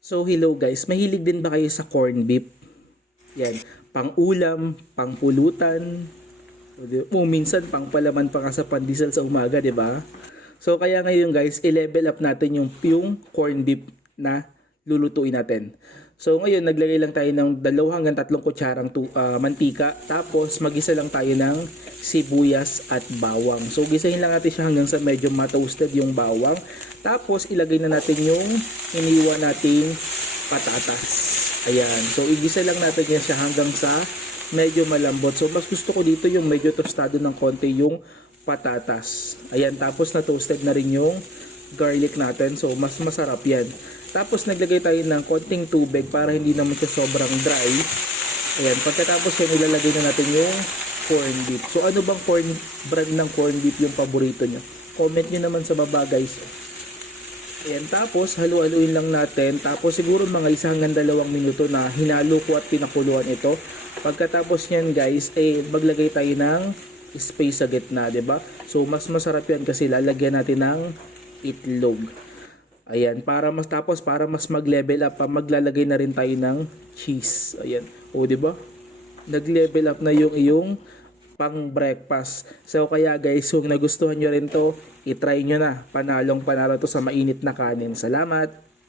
So hello guys, mahilig din ba kayo sa corn beef? Yan, pang ulam, pang pulutan, o di- o minsan pang palaman pa ka sa pandesal sa umaga, di ba? So kaya ngayon guys, i-level up natin yung, yung corn beef na lulutuin natin. So ngayon, naglagay lang tayo ng dalawa hanggang tatlong kutsarang tu- ah, mantika. Tapos magisa lang tayo ng sibuyas at bawang. So gisahin lang natin siya hanggang sa medyo matoasted yung bawang. Tapos ilagay na natin yung iniwan nating patatas. Ayan. So igisa lang natin yan siya hanggang sa medyo malambot. So mas gusto ko dito yung medyo tostado ng konti yung patatas. Ayan. Tapos na toasted na rin yung garlic natin. So mas masarap yan. Tapos naglagay tayo ng konting tubig para hindi naman siya sobrang dry. Ayan, pagkatapos yan ilalagay na natin yung corn beef. So ano bang corn brand ng corn beef yung paborito nyo? Comment nyo naman sa baba guys. Ayan, tapos halu-haluin lang natin. Tapos siguro mga isa hanggang dalawang minuto na hinalo ko at pinakuluan ito. Pagkatapos niyan guys, eh maglagay tayo ng space sa gitna, 'di ba? So mas masarap 'yan kasi lalagyan natin ng itlog. Ayan, para mas tapos para mas mag-level up pa, maglalagay na rin tayo ng cheese. Ayan. O, di ba? Nag-level up na yung iyong pang breakfast. So kaya guys, kung nagustuhan nyo rin to, i-try nyo na. Panalong panalo to sa mainit na kanin. Salamat!